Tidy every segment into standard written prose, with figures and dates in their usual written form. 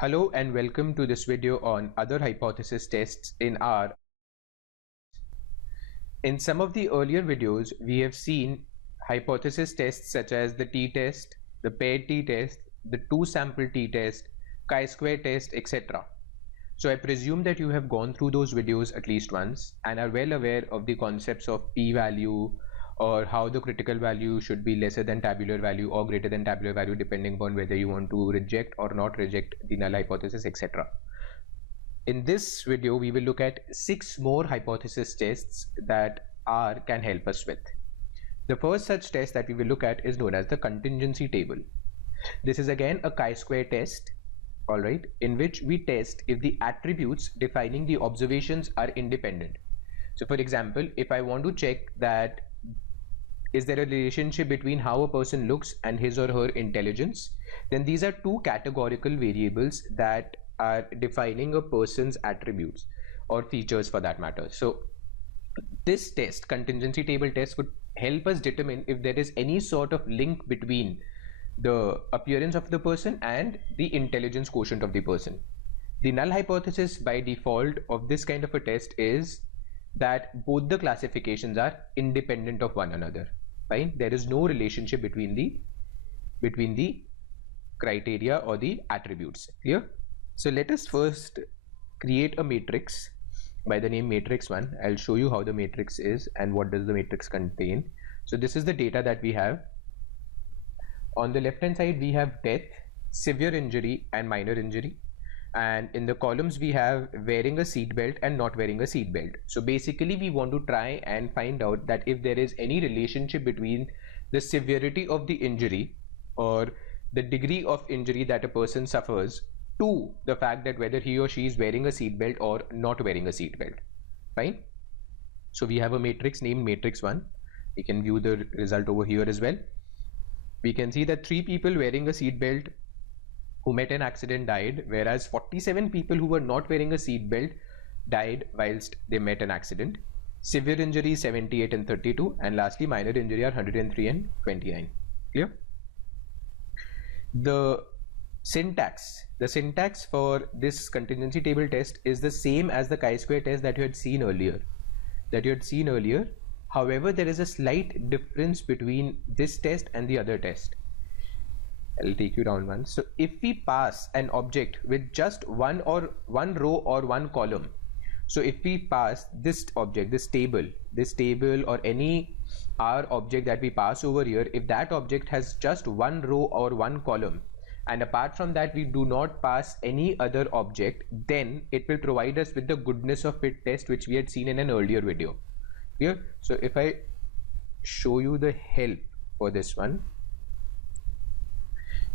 Hello and welcome to this video on other hypothesis tests in R. In some of the earlier videos, we have seen hypothesis tests such as the t-test, the paired t-test, the two-sample t-test, chi-square test, etc. So I presume that you have gone through those videos at least once and are well aware of the concepts of p-value or how the critical value should be lesser than tabular value or greater than tabular value depending upon whether you want to reject or not reject the null hypothesis, etc. In this video, we will look at 6 more hypothesis tests that R can help us with. The first such test that we will look at is known as the contingency table. This is again a chi-square test, alright, in which we test if the attributes defining the observations are independent. So for example, if I want to check that is there a relationship between how a person looks and his or her intelligence, then these are two categorical variables that are defining a person's attributes or features for that matter. So this test, contingency table test, would help us determine if there is any sort of link between the appearance of the person and the intelligence quotient of the person. The null hypothesis by default of this kind of a test is that both the classifications are independent of one another. Fine, there is no relationship between the criteria or the attributes. Clear? So let us first create a matrix by the name matrix 1. I'll show you how the matrix is and what does the matrix contain. So this is the data that we have. On the left hand side we have death, severe injury and minor injury, and in the columns we have wearing a seat belt and not wearing a seat belt. So basically we want to try and find out that if there is any relationship between the severity of the injury or the degree of injury that a person suffers to the fact that whether he or she is wearing a seat belt or not wearing a seat belt. Fine. So we have a matrix named matrix 1. You can view the result over here as well. We can see that 3 people wearing a seat belt who met an accident died, whereas 47 people who were not wearing a seat belt died whilst they met an accident. Severe injury 78 and 32, and lastly minor injury are 103 and 29. Clear? The syntax for this contingency table test is the same as the chi-square test that you had seen earlier. However, there is a slight difference between this test and the other test. I'll take you down one. So if we pass an object with just one row or one column, so if we pass this object, this table or any R object that we pass over here, if that object has just one row or one column, and apart from that we do not pass any other object, then it will provide us with the goodness of fit test, which we had seen in an earlier video. Here, so if I show you the help for this one,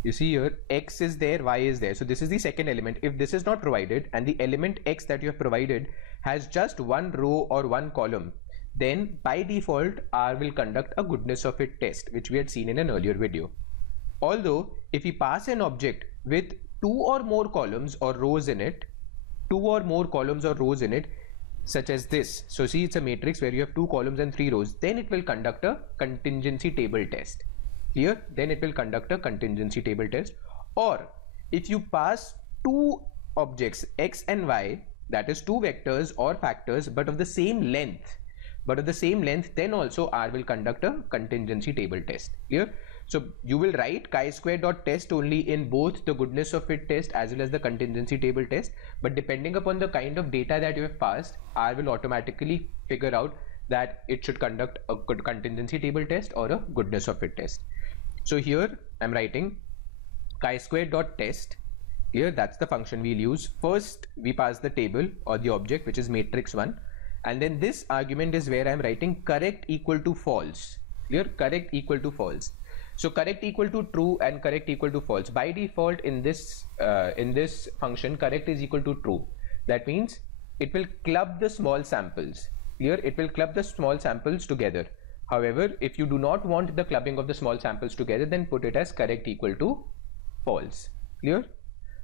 you see here x is there, y is there. So this is the second element. If this is not provided and the element x that you have provided has just one row or one column, then by default R will conduct a goodness of fit test, which we had seen in an earlier video. Although if we pass an object with 2 or more columns or rows in it, such as this, so see it's a matrix where you have 2 columns and 3 rows, then it will conduct a contingency table test. Here, then it will conduct a contingency table test. Or if you pass 2 objects x and y, that is 2 vectors or factors but of the same length, then also R will conduct a contingency table test. Clear? So you will write chi-square.test only in both the goodness of fit test as well as the contingency table test, but depending upon the kind of data that you have passed, R will automatically figure out that it should conduct a contingency table test or a goodness of fit test. So here I'm writing chi-square.test. Here that's the function we'll use. First we pass the table or the object, which is matrix 1, and then this argument is where I'm writing correct equal to false. Clear? Correct equal to false. So correct equal to true and correct equal to false. By default in this function, correct is equal to true. That means it will club the small samples. Here it will club the small samples together. However, if you do not want the clubbing of the small samples together, then put it as correct equal to false. Clear?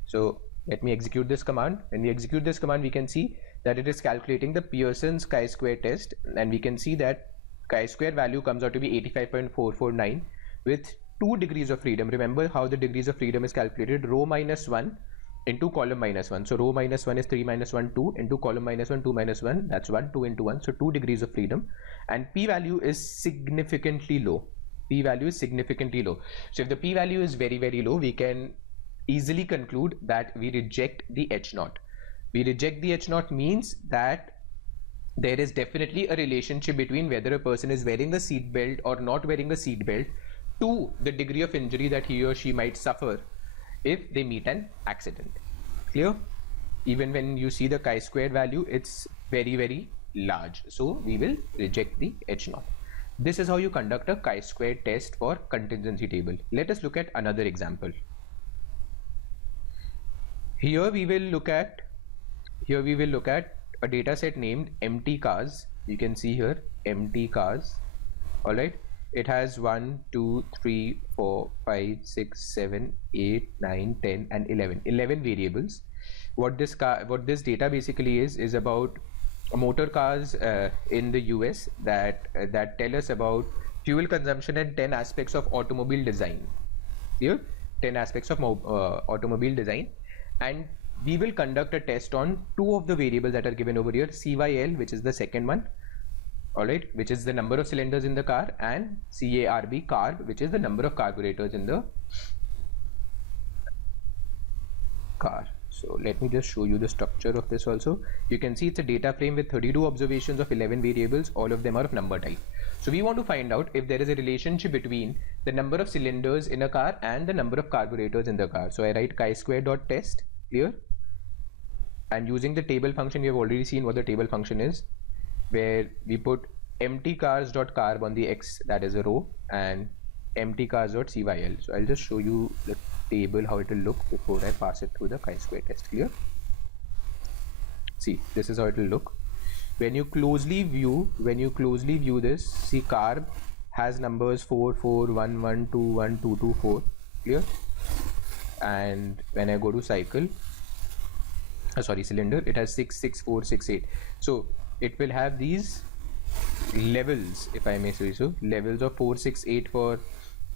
So let me execute this command. When we execute this command, we can see that it is calculating the Pearson's chi-square test, and we can see that chi-square value comes out to be 85.449 with 2 degrees of freedom. Remember how the degrees of freedom is calculated. Rho minus 1 into column minus 1. So row minus 1 is 3 minus 1, 2 into column minus 1, 2 minus 1, that's 1, 2 into 1. So 2 degrees of freedom, and p-value is significantly low. P-value is significantly low. So if the p-value is very, very low, we can easily conclude that we reject the H naught. We reject the H naught means that there is definitely a relationship between whether a person is wearing a seat belt or not wearing a seat belt to the degree of injury that he or she might suffer if they meet an accident. Clear? Even when you see the chi-squared value, it's very, very large. So we will reject the H naught. This is how you conduct a chi-squared test for contingency table. Let us look at another example. Here we will look at a data set named empty cars. You can see here empty cars. All right. It has 1, 2, 3, 4, 5, 6, 7, 8, 9, 10, and 11. 11 variables. What this data basically is about motor cars in the US that tell us about fuel consumption and 10 aspects of automobile design. Here, 10 aspects of automobile design, and we will conduct a test on two of the variables that are given over here, CYL, which is the second one, all right, which is the number of cylinders in the car, and CARB, carb, which is the number of carburetors in the car. So let me just show you the structure of this also. You can see it's a data frame with 32 observations of 11 variables. All of them are of number type. So we want to find out if there is a relationship between the number of cylinders in a car and the number of carburetors in the car. So I write chi-square.test here, and using the table function, we have already seen what the table function is, where we put empty cars.carb on the X, that is a row, and empty cars.cyl. So I'll just show you the table how it will look before I pass it through the chi-square test. Clear? See, this is how it will look. When you closely view this, see carb has numbers 4, 4, 1, 1, 2, 1, 2, 2, 4. Clear? And when I go to cylinder, it has 6, 6, 4, 6, 8. So it will have these levels, if I may say so, levels of 4, 6, 8 for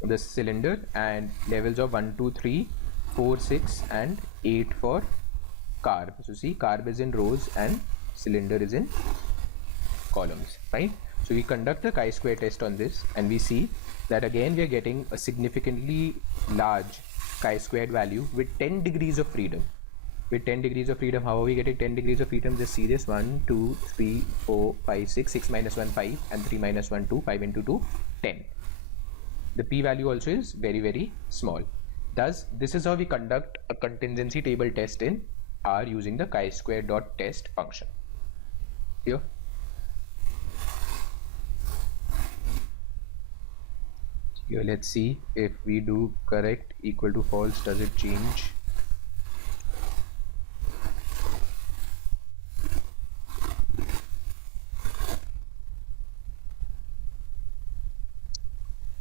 the cylinder, and levels of 1, 2, 3, 4, 6, and 8 for carb. So see, carb is in rows and cylinder is in columns, right? So we conduct the chi-square test on this, and we see that again we are getting a significantly large chi-squared value with 10 degrees of freedom. With 10 degrees of freedom, how are we getting 10 degrees of freedom? Just see this: 1, 2, 3, 4, 5, 6, 6 minus 1, 5, and 3 minus 1, 2, 5 into 2, 10. The p-value also is very, very small. Thus, this is how we conduct a contingency table test in R using the chi-square.test function. Here. Here, let's see if we do correct equal to false, does it change?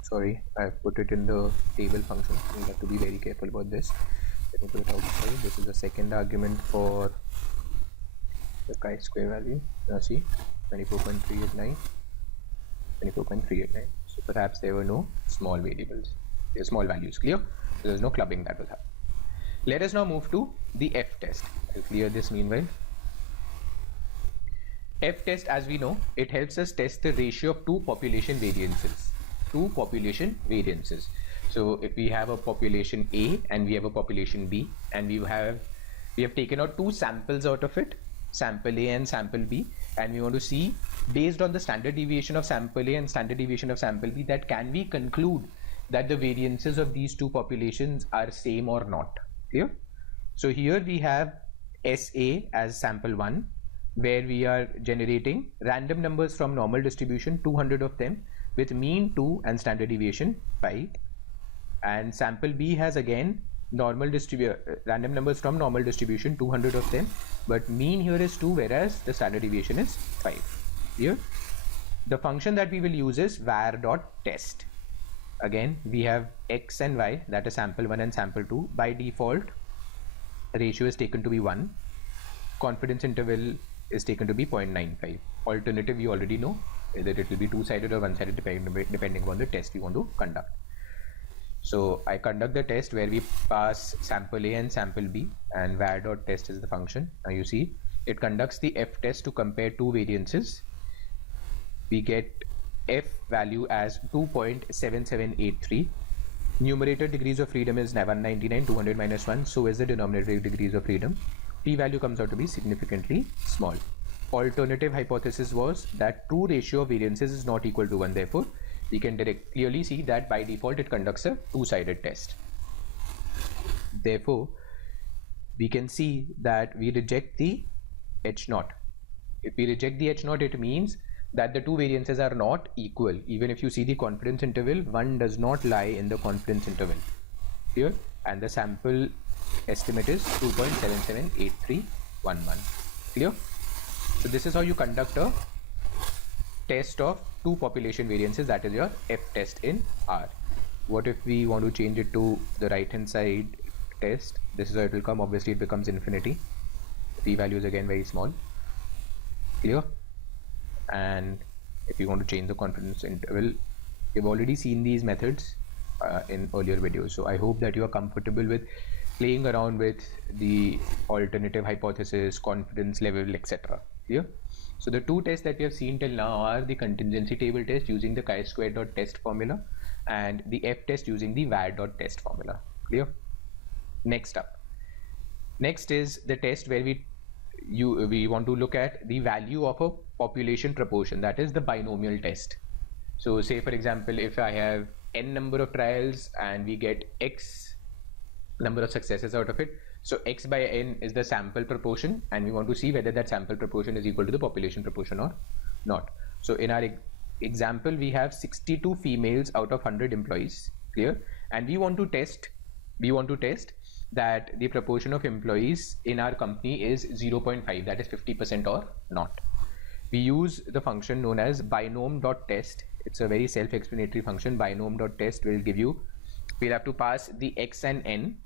Sorry, I've put it in the table function. We have to be very careful about this. Let me put it outside. This is the second argument for the chi-square value. Now see, 24.389, 24.389. So perhaps there were no small variables. There are small values. Clear? So there's no clubbing that will happen. Let us now move to the F test. I'll clear this meanwhile. F test, as we know, it helps us test the ratio of two population variances. So if we have a population A and we have a population B, and we have taken out two samples out of it, sample A and sample B, and we want to see, based on the standard deviation of sample A and standard deviation of sample B, that can we conclude that the variances of these two populations are same or not. Clear? So here we have SA as sample 1, where we are generating random numbers from normal distribution, 200 of them, with mean 2 and standard deviation 5, and sample B has again random numbers from normal distribution, 200 of them, but mean here is 2, whereas the standard deviation is 5. Here the function that we will use is var.test. Again we have x and y, that is sample 1 and sample 2. By default ratio is taken to be 1, confidence interval is taken to be 0.95. Alternative you already know, either it will be two-sided or one-sided depending on the test we want to conduct. So I conduct the test where we pass sample A and sample B, and var.test is the function. Now you see it conducts the F test to compare two variances. We get F value as 2.7783. Numerator degrees of freedom is 199, 200 minus 1. So is the denominator degrees of freedom. P value comes out to be significantly small. Alternative hypothesis was that true ratio of variances is not equal to 1. Therefore, we can clearly see that by default it conducts a two-sided test. Therefore, we can see that we reject the H0. If we reject the H0, it means that the two variances are not equal. Even if you see the confidence interval, one does not lie in the confidence interval. Clear? And the sample estimate is 2.778311. Clear? So this is how you conduct a test of two population variances, that is your F test in R. What if we want to change it to the right hand side test? This is how it will come. Obviously it becomes infinity. P value is again very small. Clear? And if you want to change the confidence interval, you've already seen these methods in earlier videos. So I hope that you are comfortable with playing around with the alternative hypothesis, confidence level, etc. Clear? So the two tests that we have seen till now are the contingency table test using the chi-square.test formula and the F test using the var.test formula. Clear? Next up. Next is the test where we want to look at the value of a population proportion, that is the binomial test. So say for example, if I have n number of trials and we get x number of successes out of it, so x by n is the sample proportion, and we want to see whether that sample proportion is equal to the population proportion or not. So in our example, we have 62 females out of 100 employees. Clear? And we want to test that the proportion of employees in our company is 0.5, that is 50% or not. We use the function known as binom.test. It's a very self-explanatory function. Binom.test will give you, we'll have to pass the x and n.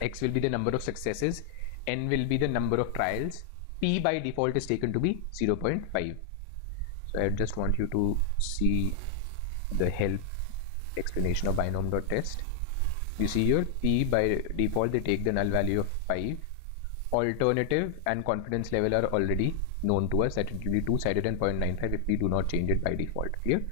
X will be the number of successes, n will be the number of trials, p by default is taken to be 0.5. So I just want you to see the help explanation of binom.test. You see here, p by default they take the null value of 5. Alternative and confidence level are already known to us, that it will be two-sided and 0.95 if we do not change it by default. Clear?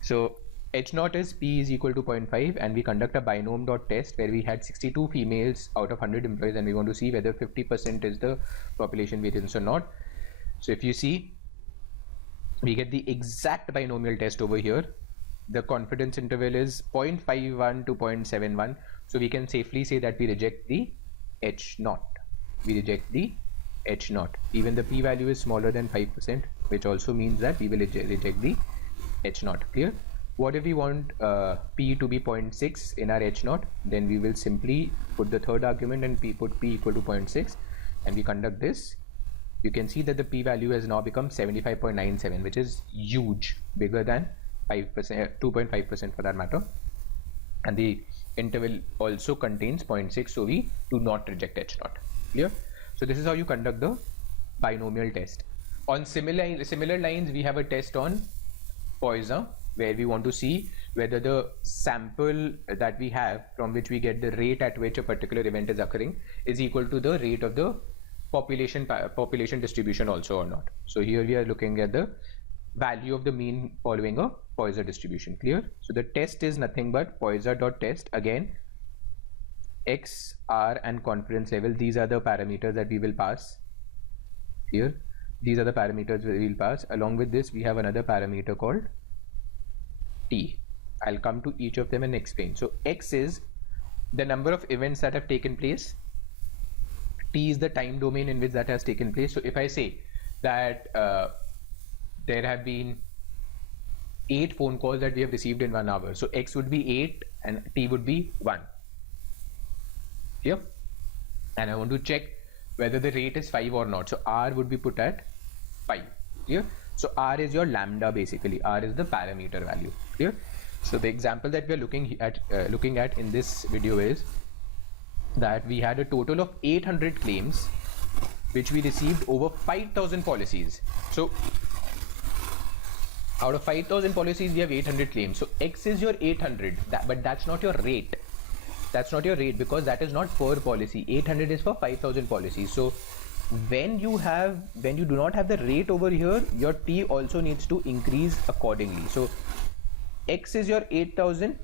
So H0 is p is equal to 0.5, and we conduct a binom.test where we had 62 females out of 100 employees, and we want to see whether 50% is the population variance or not. So if you see, we get the exact binomial test over here. The confidence interval is 0.51 to 0.71. So we can safely say that we reject the H0. We reject the H0. Even the p value is smaller than 5%, which also means that we will reject the H0. Clear? What if we want p to be 0.6 in our H0? Then we will simply put the third argument and put p equal to 0.6, and we conduct this. You can see that the p value has now become 75.97, which is huge, bigger than 5%, 2.5% for that matter. And the interval also contains 0.6, so we do not reject H0. Clear? So this is how you conduct the binomial test. On similar lines, we have a test on Poisson, where we want to see whether the sample that we have, from which we get the rate at which a particular event is occurring, is equal to the rate of the population distribution also or not. So here we are looking at the value of the mean following a Poisson distribution. Clear? So the test is nothing but Poisson.test. Again, x, r and confidence level, these are the parameters that we will pass here. These are the parameters we will pass. Along with this, we have another parameter called t. I'll come to each of them and explain. So x is the number of events that have taken place. T is the time domain in which that has taken place. So if I say that there have been 8 phone calls that we have received in 1 hour, so x would be 8 and t would be 1. Here, and I want to check whether the rate is 5 or not. So r would be put at 5. Clear? So r is your lambda, basically. R is the parameter value. Clear? So the example that we are looking at in this video is that we had a total of 800 claims which we received over 5,000 policies. So Out of 5,000 policies, we have 800 claims. So X is your 800, but that's not your rate. That's not your rate because that is not per policy. 800 is for 5,000 policies. So when you do not have the rate over here, your T also needs to increase accordingly. So X is your 8,000,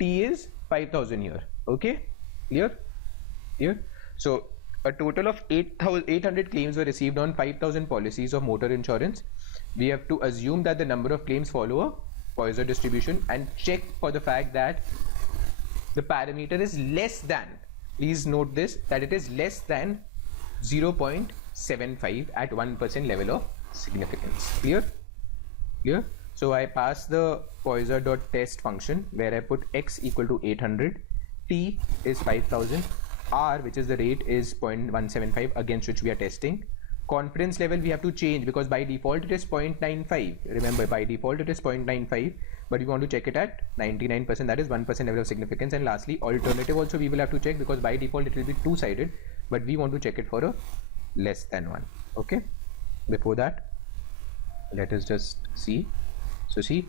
T is 5,000 here. Okay, clear? Here. So a total of 800 claims were received on 5,000 policies of motor insurance. We have to assume that the number of claims follow a Poisson distribution and check for the fact that the parameter is less than, please note this, that it is less than 0.75 at 1% level of significance. Clear? Clear? So I pass the Poisson.test function where I put X equal to 800, T is 5,000, R, which is the rate, is 0.175 against which we are testing. Confidence level we have to change because by default it is 0.95. Remember, by default it is 0.95, but we want to check it at 99%, that is 1% level of significance. And lastly, alternative also we will have to check because by default it will be two-sided, but we want to check it for a less than 1. Okay, before that let us just see. So see,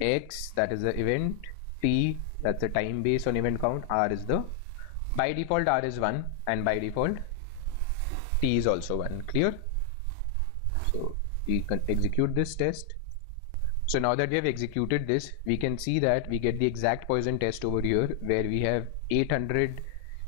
X, that is the event, T, that's the time based on event count, R is the, by default R is 1 and by default T is also 1. Clear? So we can execute this test. So now that we have executed this, we can see that we get the exact Poisson test over here where we have 800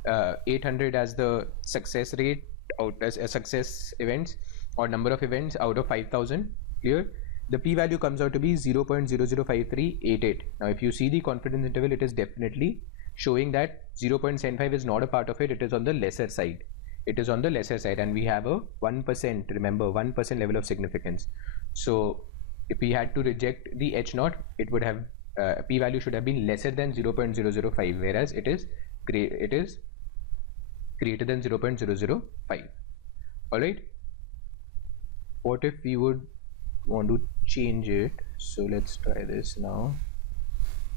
as the success rate out as a success events or number of events out of 5,000. Clear? The p-value comes out to be 0.005388. Now if you see the confidence interval, it is definitely showing that 0.75 is not a part of it, it is on the lesser side. It is on the lesser side and we have a 1%, remember 1% level of significance. So if we had to reject the H0, it would have, p-value should have been lesser than 0.005, whereas it is greater than 0.005. Alright, what if we would want to change it? So let's try this now.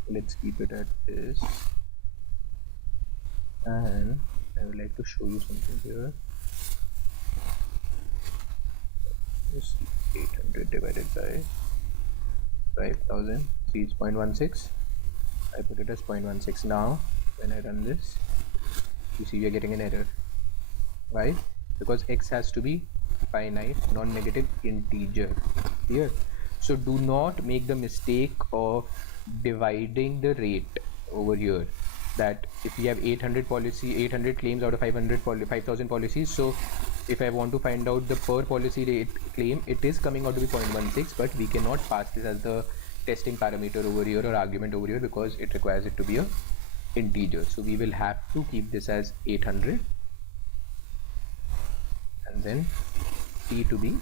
Let's keep it at this, and I would like to show you something here. Just 800 divided by 5,000, see it's 0.16. I put it as 0.16. Now when I run this, you see we are getting an error. Why? Because X has to be finite non-negative integer here. So do not make the mistake of dividing the rate over here, that if we have 800 claims out of 5,000 policies, so if I want to find out the per policy rate claim, it is coming out to be 0.16, but we cannot pass this as the testing parameter over here or argument over here because it requires it to be a integer. So we will have to keep this as 800 and then T to be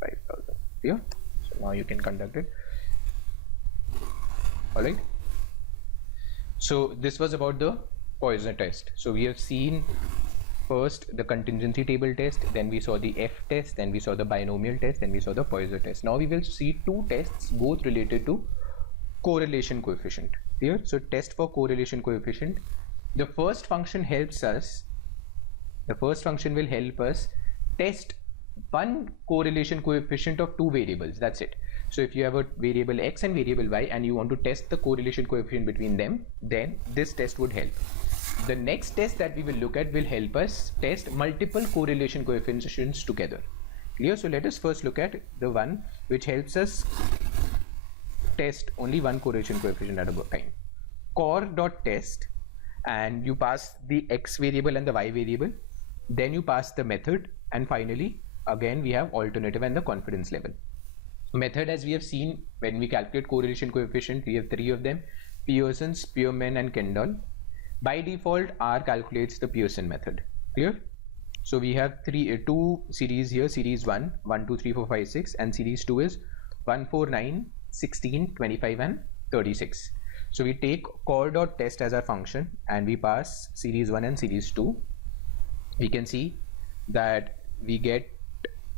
5,000. Clear? So now you can conduct it. Alright, so this was about the Poisson test. So we have seen first the contingency table test, then we saw the F test, then we saw the binomial test, then we saw the Poisson test. Now we will see two tests both related to correlation coefficient. Here, so test for correlation coefficient. The first function will help us test one correlation coefficient of two variables. That's it. So if you have a variable X and variable Y and you want to test the correlation coefficient between them, then this test would help. The next test that we will look at will help us test multiple correlation coefficients together. Clear? So let us first look at the one which helps us test only one correlation coefficient at a time. Cor.test, and you pass the X variable and the Y variable, then you pass the method, and finally again we have alternative and the confidence level. Method, as we have seen, when we calculate correlation coefficient, we have three of them: Pearson, Spearman and Kendall. By default, R calculates the Pearson method. Clear? So we have two series here, series 1, 1, 2, 3, 4, 5, 6, and series 2 is 1, 4, 9, 16, 25 and 36. So we take cor.test as our function and we pass series 1 and series 2. We can see that we get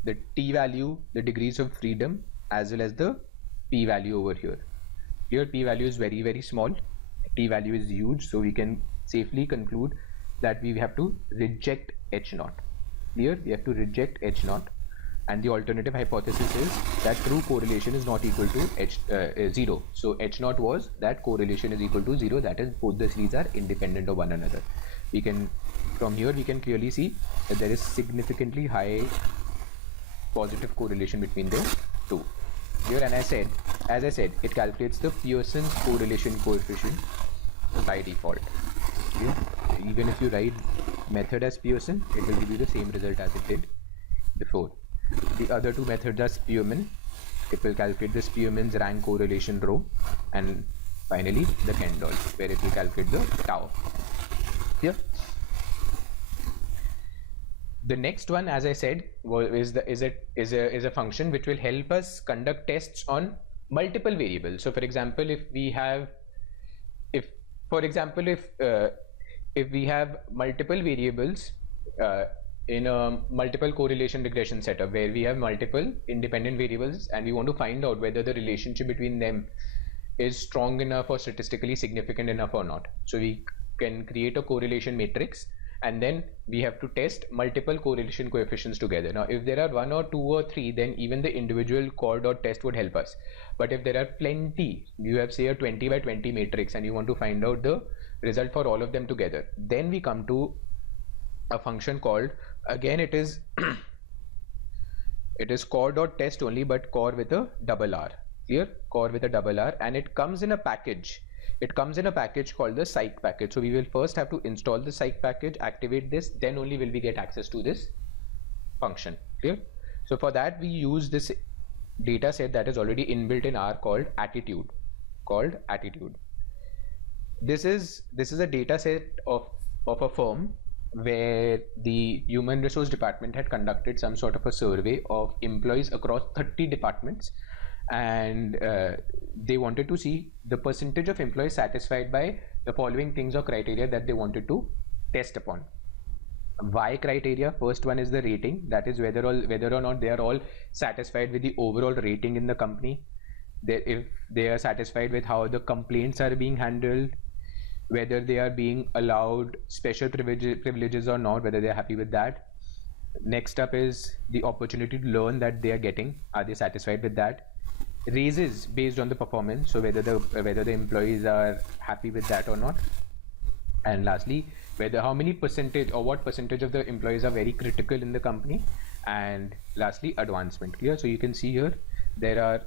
the t value, the degrees of freedom, as well as the p value over here. Here p value is very, very small, t value is huge, so we can safely conclude that we have to reject H0. Here we have to reject H0. and the alternative hypothesis is that true correlation is not equal to 0. So H0 was that correlation is equal to 0, that is both the series are independent of one another. We can, from here we can clearly see that there is significantly high positive correlation between the two here. And as I said, it calculates the Pearson's correlation coefficient by default. Here, even if you write method as Pearson, it will give you the same result as it did before. The other two methods are Spearman. It will calculate the Spearman's rank correlation rho, and finally the Kendall, where it will calculate the tau. Here, the next one, as I said, is a function which will help us conduct tests on multiple variables. So, for example, if we have multiple variables in a multiple correlation regression setup where we have multiple independent variables and we want to find out whether the relationship between them is strong enough or statistically significant enough or not. So we can create a correlation matrix and then we have to test multiple correlation coefficients together. Now if there are 1 or 2 or 3, then even the individual core dot test would help us. But if there are plenty, you have say a 20 by 20 matrix and you want to find out the result for all of them together, then we come to a function called, again it is it is core dot test only, but core with a double R. Clear? Core with a double R, and it comes in a package. It comes in a package called the psych package. So we will first have to install the psych package, activate this, then only will we get access to this function. Clear? So for that we use this data set that is already inbuilt in R called attitude. This is a data set of a firm where the human resource department had conducted some sort of a survey of employees across 30 departments, and they wanted to see the percentage of employees satisfied by the following things or criteria that they wanted to test upon. Why criteria? First one is the rating, that is whether or not they are all satisfied with the overall rating in the company. If they are satisfied with how the complaints are being handled, whether they are being allowed special privileges or not, whether they are happy with that. Next up is the opportunity to learn that they are getting. Are they satisfied with that? Raises based on the performance, so whether the employees are happy with that or not. And lastly, how many percentage or what percentage of the employees are very critical in the company. And lastly, advancement. Clear? So you can see here there are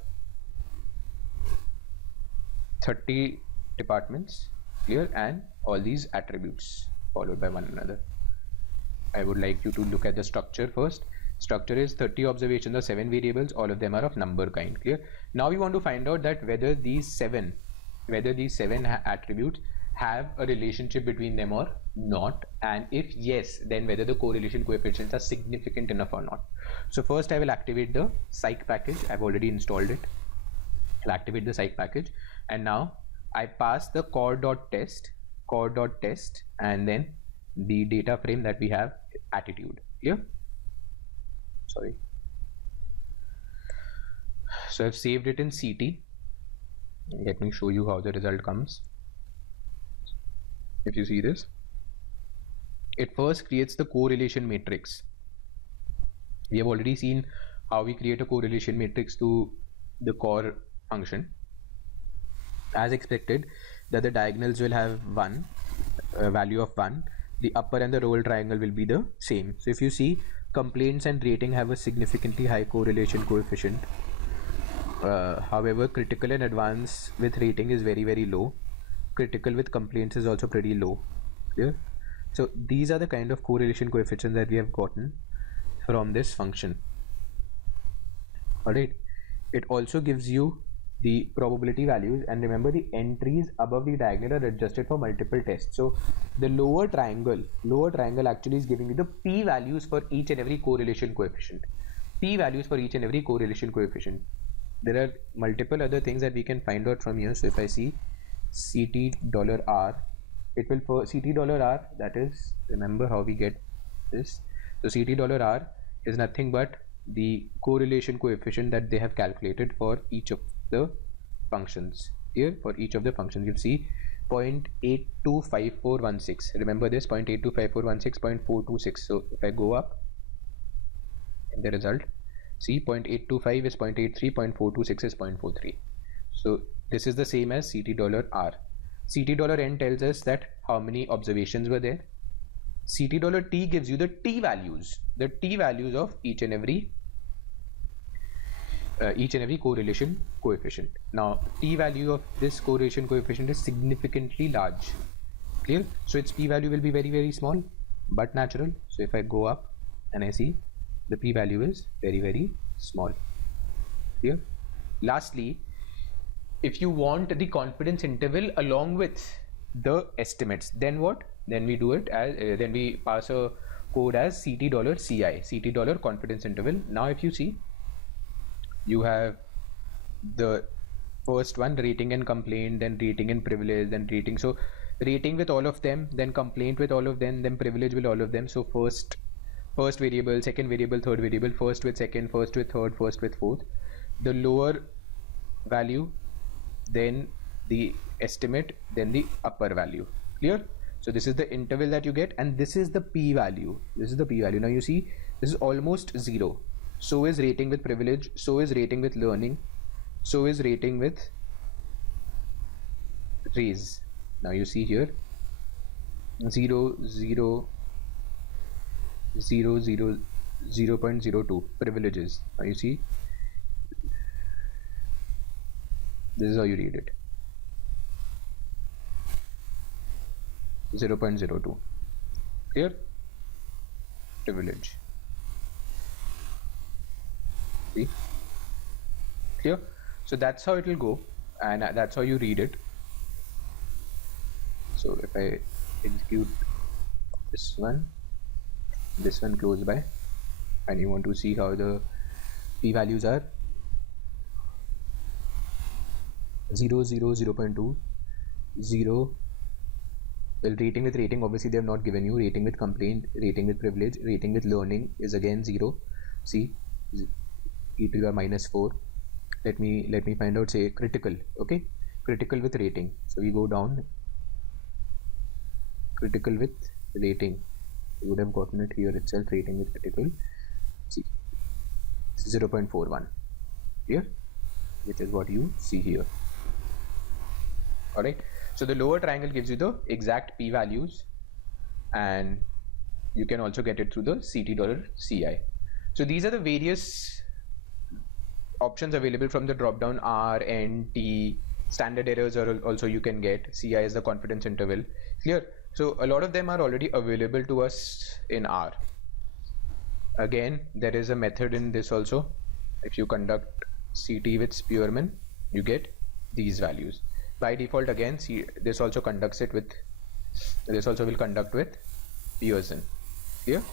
30 departments. Clear? And all these attributes followed by one another. I would like you to look at the structure first. Structure is 30 observations of 7 variables, all of them are of number kind. Clear? Now we want to find out that whether these seven attributes have a relationship between them or not, and if yes, then whether the correlation coefficients are significant enough or not. So first I will activate the psych package. I've already installed it. I'll activate the psych package, and now I pass the core.test, and then the data frame that we have, attitude. Clear? Sorry. So I've saved it in CT. Let me show you how the result comes. If you see this, it first creates the correlation matrix. We have already seen how we create a correlation matrix to the core function. As expected, that the diagonals will have value of 1. The upper and the lower triangle will be the same. So if you see, complaints and rating have a significantly high correlation coefficient. However, critical and advanced with rating is very, very low. Critical with complaints is also pretty low. Clear? So these are the kind of correlation coefficients that we have gotten from this function. Alright. It also gives you the probability values, and remember the entries above the diagonal are adjusted for multiple tests. So the lower triangle actually is giving you the p values for each and every correlation coefficient. There are multiple other things that we can find out from here. So if I see $CT$R, it will for $CT$R, that is, remember how we get this. So $CT$R is nothing but the correlation coefficient that they have calculated for each of the functions. Here for each of the functions you see 0.825416. remember this, 0.825416, 0.426. so if I go up in the result, See, 0.825 is 0.83, 0.426 is 0.43. So this is the same as CT$R. CT$N tells us that how many observations were there. CT$T gives you the T values of each and every correlation coefficient. Now, T value of this correlation coefficient is significantly large. Clear? So its P value will be very, very small, but natural. So if I go up and I see the P value is very, very small. Clear? Lastly, if you want the confidence interval along with the estimates, then what? Then we do it as then we pass a code as CT$CI, CT$ confidence interval. Now if you see, you have the first one, rating and complaint, then rating and privilege, then rating. So rating with all of them, then complaint with all of them, then privilege with all of them. So first variable, second variable, third variable, first with second, first with third, first with fourth. The lower value, then the estimate, then the upper value. Clear? So this is the interval that you get, and this is the P value. This is the P value. Now you see, this is almost zero. So is rating with privilege, so is rating with learning, so is rating with raise. Now you see here 0, 0, 0, 0, 0.02 privileges. Now you see, this is how you read it. 0.02. Clear? Privilege. See? Clear? So that's how it will go, and that's how you read it. So if I execute this one close by, and you want to see how the P values are, 0, 0, 0.2, 0. Well, rating with rating, obviously they have not given you. Rating with complaint, rating with privilege, rating with learning is again 0. See, e⁻⁻4. Let me find out, say critical. Okay, critical with rating. So we go down. Critical with rating. You would have gotten it here itself. Rating with critical. See, 0.41. Here, which is what you see here. Alright. So the lower triangle gives you the exact P values, and you can also get it through the CT$CI. So these are the various options available from the drop down. R, N, T, standard errors are also you can get. CI is the confidence interval. Clear? So a lot of them are already available to us in R. Again, there is a method in this also. If you conduct CT with Spearman, you get these values. By default, again, see, this also conducts it with, this also will conduct with Pearson. Here.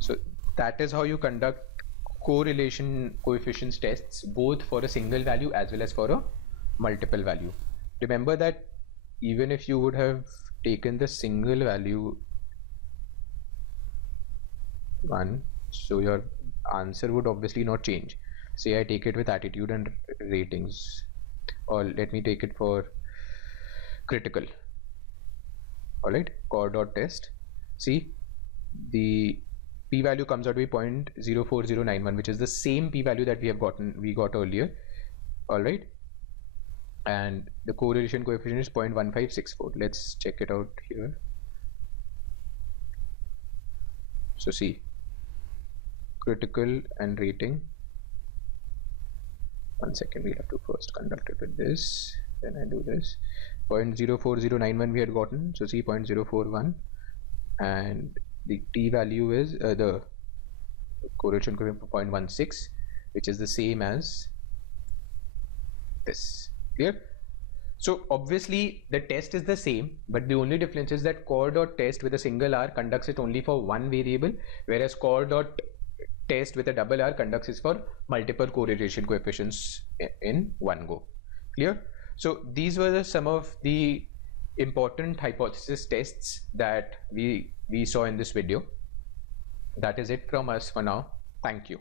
So that is how you conduct correlation coefficients tests, both for a single value as well as for a multiple value. Remember that even if you would have taken the single value one, so your answer would obviously not change. Say I take it with attitude and ratings, or let me take it for critical. Alright, core.test. See, the P value comes out to be 0.04091, which is the same P value that we got earlier. Alright, and the correlation coefficient is 0.1564. Let's check it out here. So see, critical and rating. One second, we have to first conduct it with this, then I do this. 0.04091 we had gotten, so see 0.041, and the T value is the correlation coefficient 0.16, which is the same as this. Clear? So obviously the test is the same, but the only difference is that core.test with a single R conducts it only for one variable, whereas core.test with a double R conducts it for multiple correlation coefficients in one go. Clear? So these were some of the important hypothesis tests that we saw in this video. That is it from us for now. Thank you.